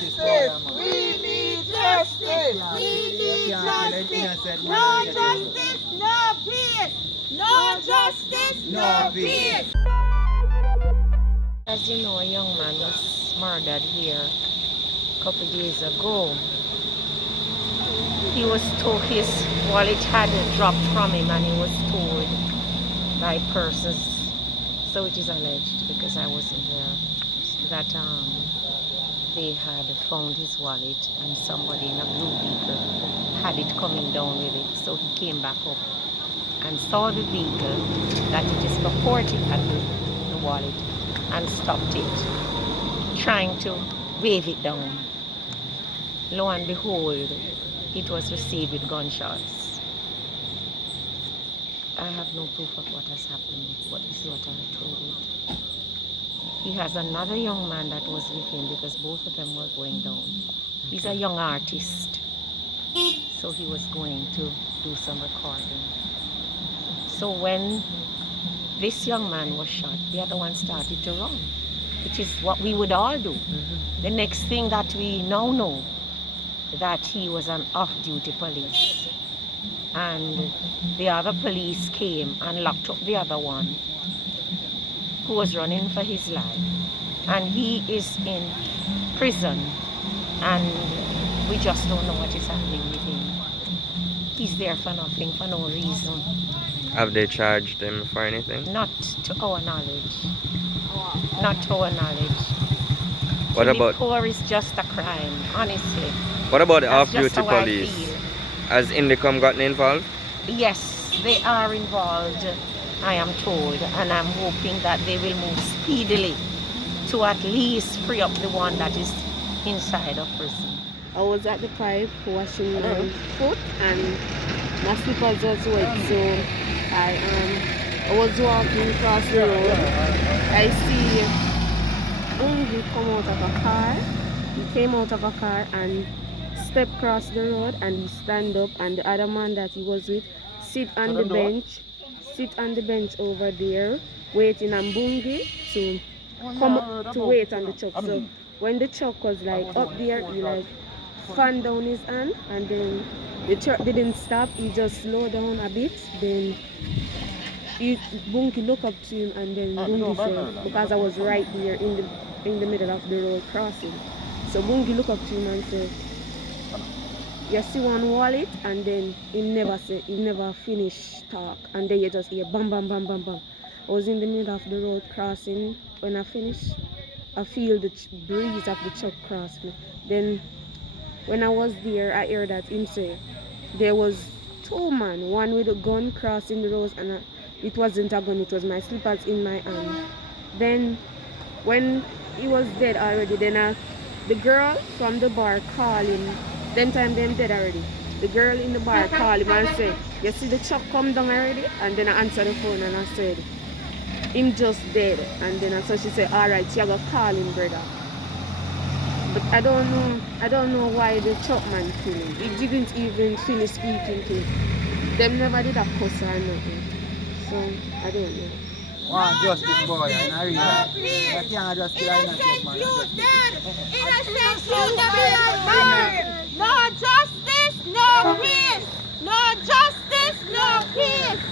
justice. We need justice. We need justice. No justice, no peace. No justice, no peace. As you know, a young man was murdered here a couple days ago. He was told his wallet had dropped from him and he was told by persons, so it is alleged because I wasn't there, that they had found his wallet and somebody in a blue vehicle had it coming down with it. So he came back up and saw the vehicle that it is purported had the wallet and stopped it, trying to wave it down. Lo and behold, it was received with gunshots. I have no proof of what has happened, but this is what I'm told. He has another young man that was with him because both of them were going down. He's a young artist, so he was going to do some recording. So when this young man was shot, the other one started to run, which is what we would all do. The next thing that we now know, that he was an off-duty police. And the other police came and locked up the other one who was running for his life. And he is in prison and we just don't know what is happening with him. He's there for nothing, for no reason. Have they charged him for anything? Not to our knowledge. Not to our knowledge. What about poor is just a crime, honestly. What about the That's just off-duty how I police? feel. Has Indicom gotten involved? Yes, they are involved, I am told, and I'm hoping that they will move speedily to at least free up the one that is inside of prison. I was at the pipe washing my foot and my slippers was wet, so I was walking across the road. I see Ungi come out of a car. He came out of a car and stepped across the road and he stand up, and the other man that he was with sit on the bench over there waiting on Bungi to come to wait on the truck. So when the truck was like up there, he like fan down his hand, and then the truck didn't stop. He just slowed down a bit. Then Bungi looked up to him, and then Bungi said, because I was right there in the middle of the road crossing. So Bungi looked up to him and said, "You see one wallet?" And then he never finished talk, and then you just hear bam bam bam bam bam. I was in the middle of the road crossing. When I finished, I feel the breeze of the truck cross me. Then when I was there, I heard that him say there was two men, one with a gun crossing the road, and it wasn't a gun, it was my slippers in my hand. Then when he was dead already, then the girl from the bar called him. Them dead already. The girl in the bar called him and said, "You see the truck come down already?" And then I answered the phone and I said, "Him just dead." And then so she said, "Alright, you gotta call him, brother." But I don't know why the truck man killed him. He didn't even finish speaking to him. Them never did a cuss or nothing. So I don't know. Want justice, boy, and I really can't just kill Innocent youth dead. Innocent youth being murdered. No justice, no peace. No justice, no peace.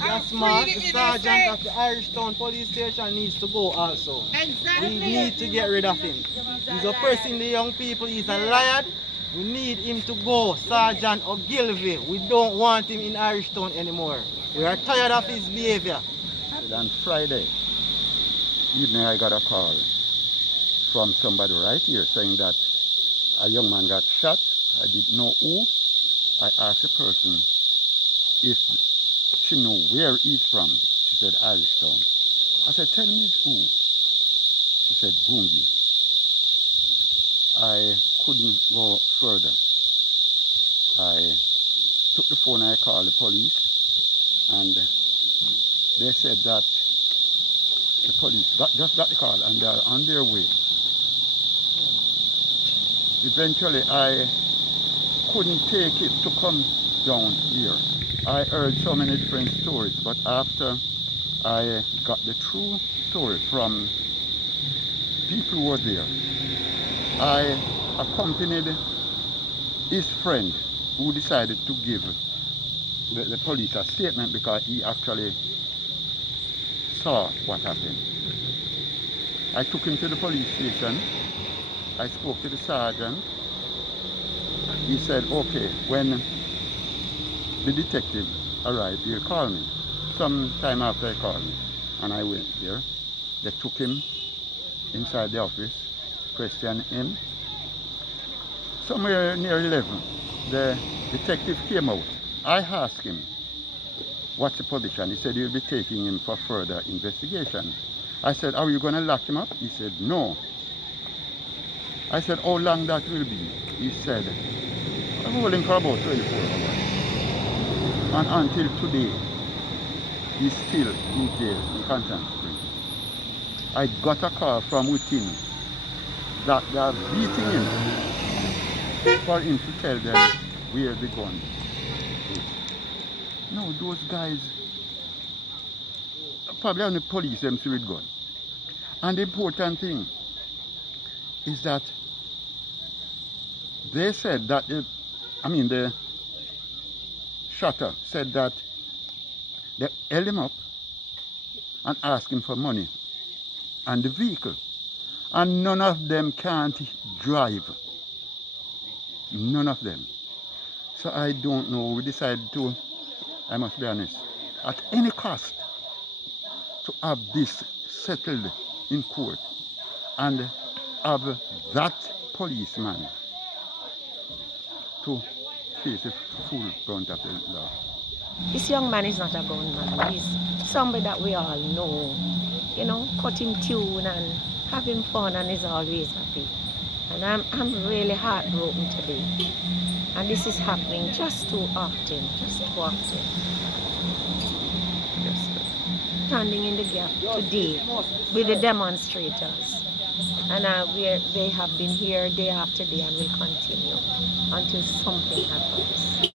Yes, man, the sergeant of the Irish Town Police Station needs to go also. Exactly. We need to get rid of him. He's oppressing the young people. He's a liar. We need him to go, Sergeant Ogilvy. We don't want him in Irish Town anymore. We are tired of his behavior. On Friday evening, I got a call from somebody right here saying that a young man got shot. I didn't know who. I asked the person if she knew where he's from. She said Irish Town. I said, "Tell me who." She said Bungi. I couldn't go further. I took the phone, I called the police, and they said that the police just got the call and they're on their way. Eventually, I couldn't take it to come down here. I heard so many different stories, but after I got the true story from people who were there, I accompanied his friend who decided to give the police a statement because he actually saw what happened. I took him to the police station. I spoke to the sergeant. He said, okay, when the detective arrived, he'll call me. Some time after he called me, and I went there. They took him inside the office, questioned him. Somewhere near 11, the detective came out. I asked him, what's the position? He said he'll be taking him for further investigation. I said, are you going to lock him up? He said, no. I said, how long that will be? He said, I'm holding for about 24 hours. And until today, he's still in jail in Conscience Spring. I got a call from within that they are beating him for him to tell them where the gun is. No, those guys probably only police them with gun. And the important thing is that they said that the shutter said that they held him up and asked him for money and the vehicle. And none of them can't drive. None of them. So I don't know. We decided to, I must be honest, at any cost to have this settled in court and have that policeman to face the full brunt of the law. This young man is not a gunman. He's somebody that we all know. You know, cut him tune and have him fun, and he's always happy. And I'm really heartbroken today. And this is happening just too often, just too often. Standing in the gap today with the demonstrators. And they have been here day after day and will continue until something happens.